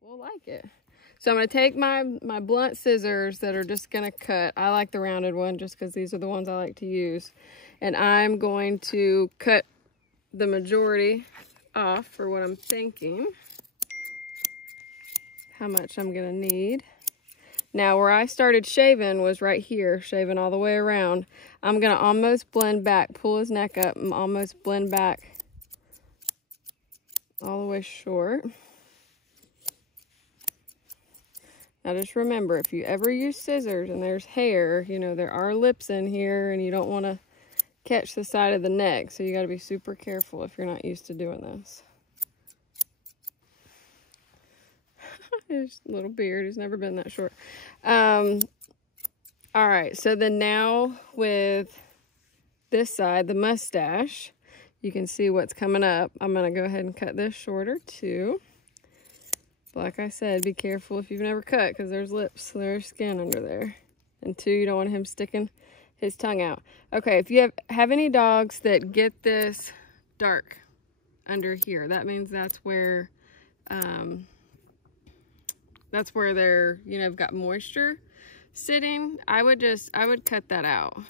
will like it. So I'm going to take my blunt scissors that are just going to cut. I like the rounded one just because these are the ones I like to use. And I'm going to cut the majority off for what I'm thinking. How much I'm going to need. Now where I started shaving was right here, shaving all the way around. I'm going to almost blend back, pull his neck up and almost blend back all the way short. Now just remember, if you ever use scissors and there's hair, you know, there are lips in here and you don't want to catch the side of the neck. So you got to be super careful if you're not used to doing this. His little beard has never been that short. All right, so then now with this side, the mustache, you can see what's coming up. I'm going to go ahead and cut this shorter too. But like I said, be careful if you've never cut because there's lips, there's skin under there. And two, you don't want him sticking his tongue out. Okay, if you have any dogs that get this dark under here, that means that's where they're, you know, got moisture sitting. I would cut that out.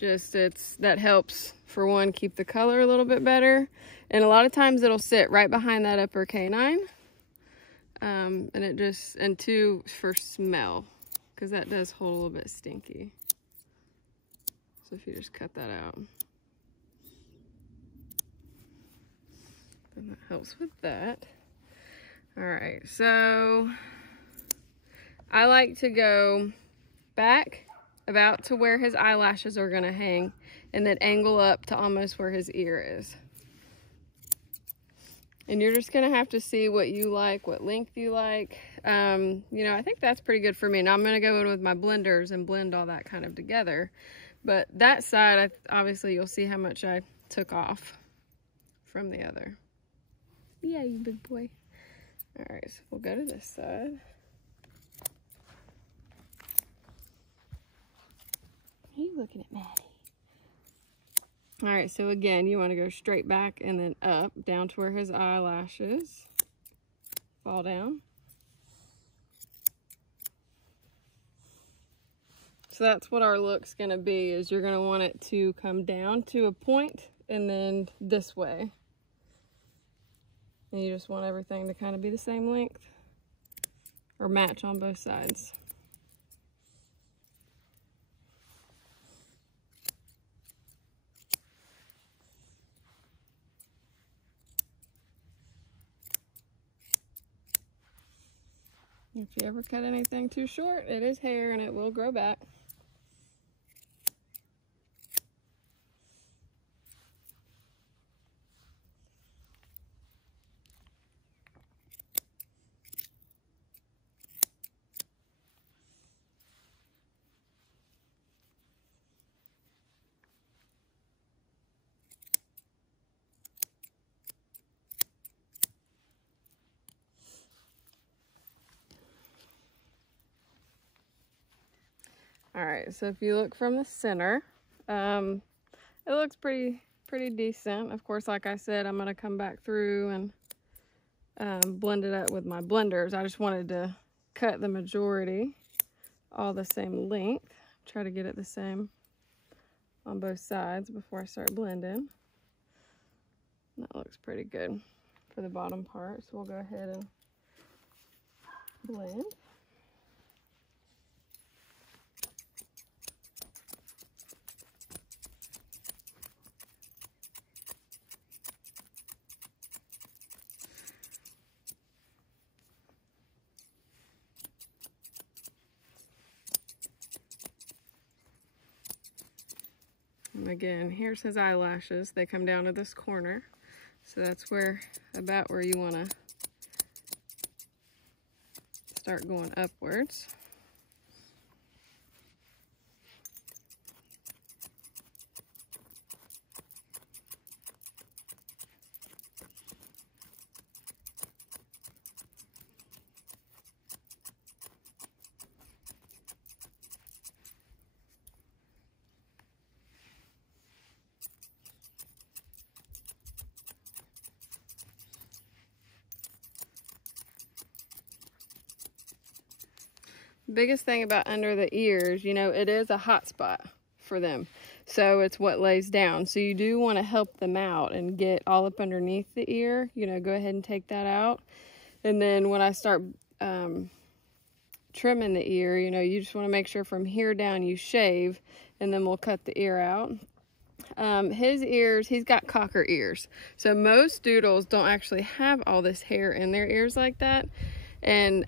That helps, for one, keep the color a little bit better. And a lot of times it'll sit right behind that upper canine. And two, for smell, because that does hold a little bit stinky. So if you just cut that out, then that helps with that. All right, so I like to go back about to where his eyelashes are gonna hang and then angle up to almost where his ear is. And you're just gonna have to see what you like, what length you like. You know, I think that's pretty good for me. Now I'm gonna go in with my blenders and blend all that kind of together. But that side, obviously you'll see how much I took off from the other. Yeah, you big boy. All right, so we'll go to this side. Are you looking at Maddie? All right, so again, you want to go straight back and then up, down to where his eyelashes fall down. So that's what our look's gonna be, is you're gonna want it to come down to a point and then this way. And you just want everything to kind of be the same length or match on both sides. If you ever cut anything too short, it is hair and it will grow back. All right, so if you look from the center, it looks pretty decent. Of course, like I said, I'm gonna come back through and blend it up with my blenders. I just wanted to cut the majority all the same length. Try to get it the same on both sides before I start blending. That looks pretty good for the bottom part, so we'll go ahead and blend. And again, here's his eyelashes. They come down to this corner. So that's about where you want to start going upwards. biggest thing about under the ears, you know, it is a hot spot for them. So it's what lays down. So you do want to help them out and get all up underneath the ear. You know, go ahead and take that out. And then when I start trimming the ear, you know, you just want to make sure from here down you shave, and then we'll cut the ear out. His ears, he's got cocker ears. So most Doodles don't actually have all this hair in their ears like that. And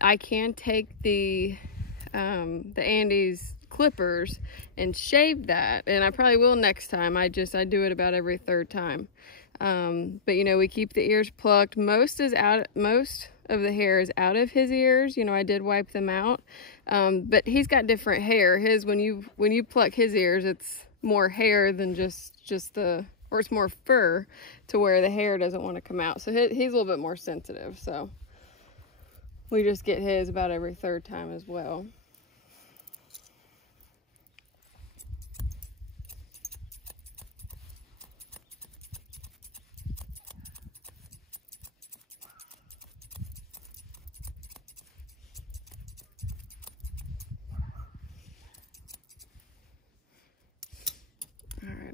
I can take the Andy's clippers and shave that, and I probably will next time. I do it about every third time. But you know, we keep the ears plucked. Most of the hair is out of his ears. You know, I did wipe them out. But he's got different hair. When you pluck his ears, it's more hair than just or it's more fur, to where the hair doesn't want to come out. So he's a little bit more sensitive. So we just get his about every third time as well.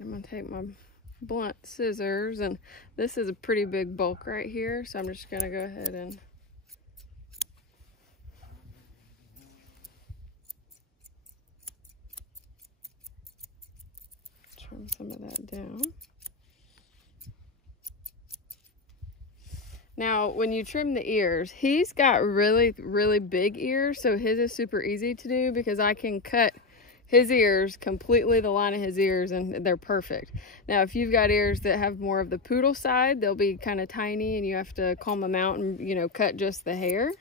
I'm gonna take my blunt scissors, and this is a pretty big bulk right here, so I'm just gonna go ahead and trim some of that down. Now, when you trim the ears, he's got really, really big ears, so his is super easy to do because I can cut his ears completely, the line of his ears, and they're perfect. Now, if you've got ears that have more of the poodle side, they'll be kind of tiny, and you have to comb them out and, you know, cut just the hair.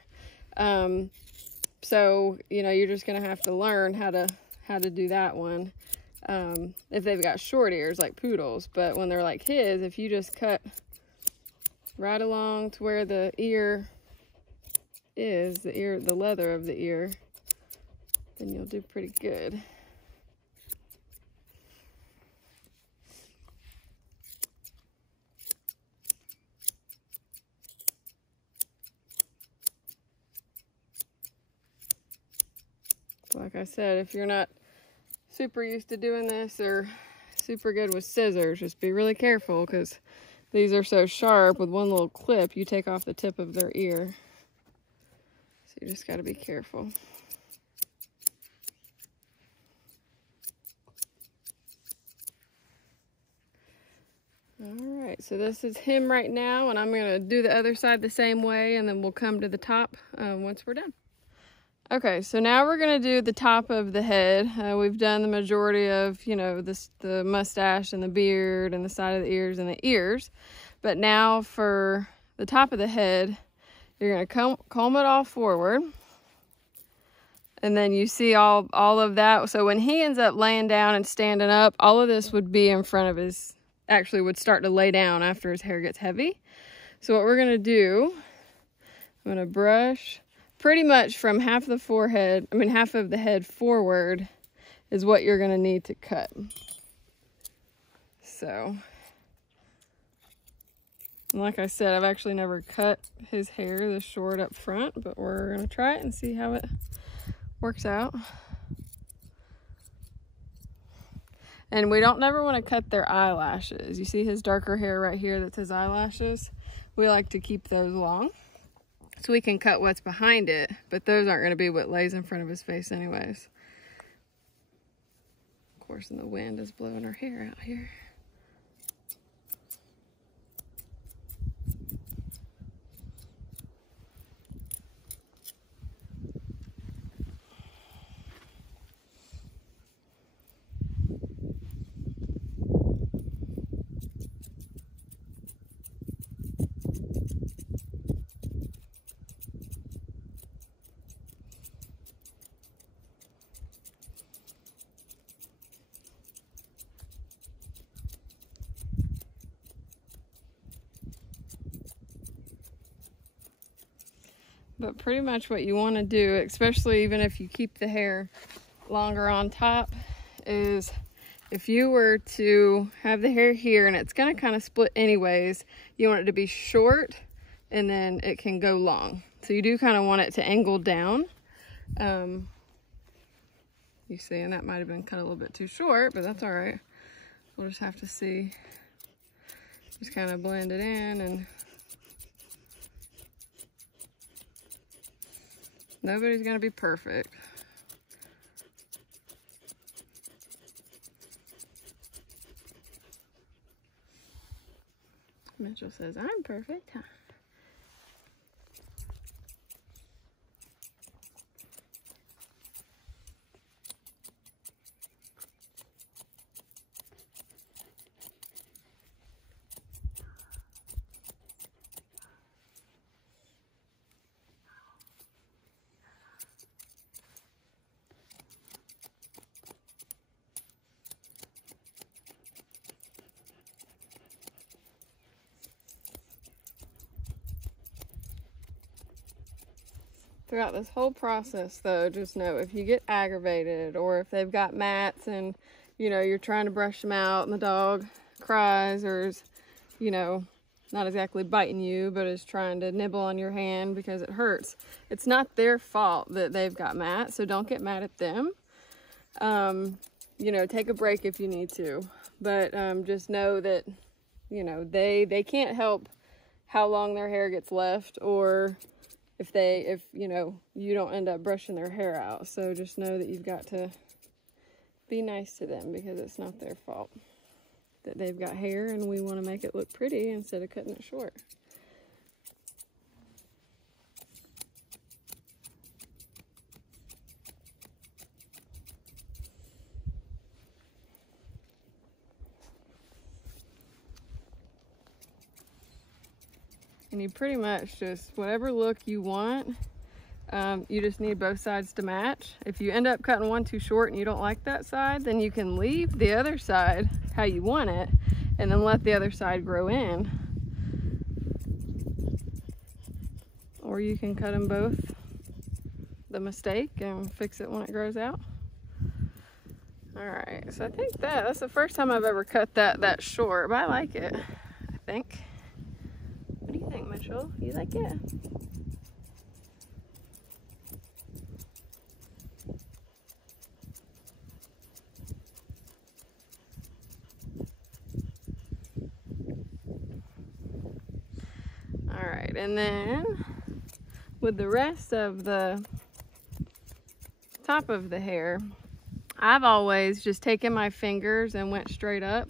So, you know, you're just gonna have to learn how to do that one. If they've got short ears like poodles, but when they're like his, if you just cut right along to where the ear is, the leather of the ear, then you'll do pretty good. Like I said, if you're not super used to doing this or super good with scissors, just be really careful, because these are so sharp. With one little clip, you take off the tip of their ear. So you just got to be careful. All right, so this is him right now, and I'm going to do the other side the same way, and then we'll come to the top once we're done. Okay, so now we're going to do the top of the head. We've done the majority of, you know, the mustache and the beard and the side of the ears and the ears. But now for the top of the head, you're going to comb it all forward. And then you see all of that. So when he ends up laying down and standing up, all of this would be in front of his, actually would start to lay down after his hair gets heavy. So what we're going to do, I'm going to brush pretty much from half of the head forward is what you're going to need to cut. So, like I said, I've actually never cut his hair this short up front, but we're going to try it and see how it works out. And we don't never want to cut their eyelashes. You see his darker hair right here, that's his eyelashes. We like to keep those long, so we can cut what's behind it, but those aren't going to be what lays in front of his face anyways. Of course, and the wind is blowing her hair out here. But pretty much what you want to do, especially even if you keep the hair longer on top, is if you were to have the hair here and it's going to kind of split anyways, you want it to be short and then it can go long. So you do kind of want it to angle down. You see, and that might have been cut a little bit too short, but that's all right. We'll just have to see. Just kind of blend it in, and nobody's gonna be perfect. Mitchell says, I'm perfect, huh? Throughout this whole process, though, just know if you get aggravated, or if they've got mats and, you know, you're trying to brush them out and the dog cries or is, you know, not exactly biting you, but is trying to nibble on your hand because it hurts, it's not their fault that they've got mats, so don't get mad at them. You know, take a break if you need to, but just know that, you know, they can't help how long their hair gets left, or if you know, you don't end up brushing their hair out. So just know that you've got to be nice to them, because it's not their fault that they've got hair, and we want to make it look pretty instead of cutting it short. And you pretty much just, whatever look you want, you just need both sides to match. If you end up cutting one too short and you don't like that side, then you can leave the other side how you want it, and then let the other side grow in. Or you can cut them both the mistake and fix it when it grows out. All right, so I think that's the first time I've ever cut that short, but I like it, I think. What do you think, Mitchell? You like it? All right, and then with the rest of the top of the hair, I've always just taken my fingers and went straight up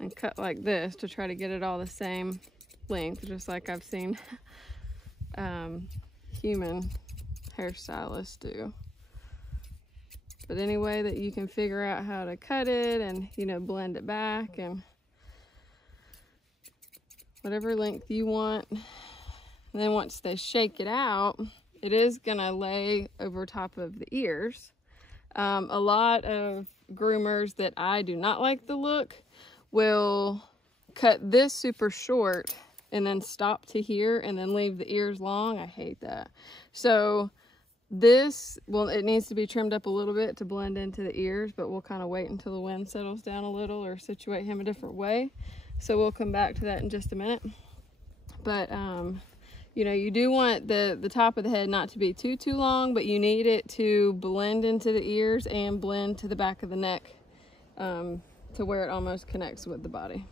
and cut like this to try to get it all the same length, just like I've seen human hairstylists do. But any way that you can figure out how to cut it and, you know, blend it back and whatever length you want. And then once they shake it out, it is gonna lay over top of the ears. A lot of groomers that I do not like the look will cut this super short and then stop to here and then leave the ears long. I hate that. So this, well, it needs to be trimmed up a little bit to blend into the ears, but we'll kind of wait until the wind settles down a little, or situate him a different way. So we'll come back to that in just a minute. But you know, you do want the top of the head not to be too long, but you need it to blend into the ears and blend to the back of the neck, to where it almost connects with the body.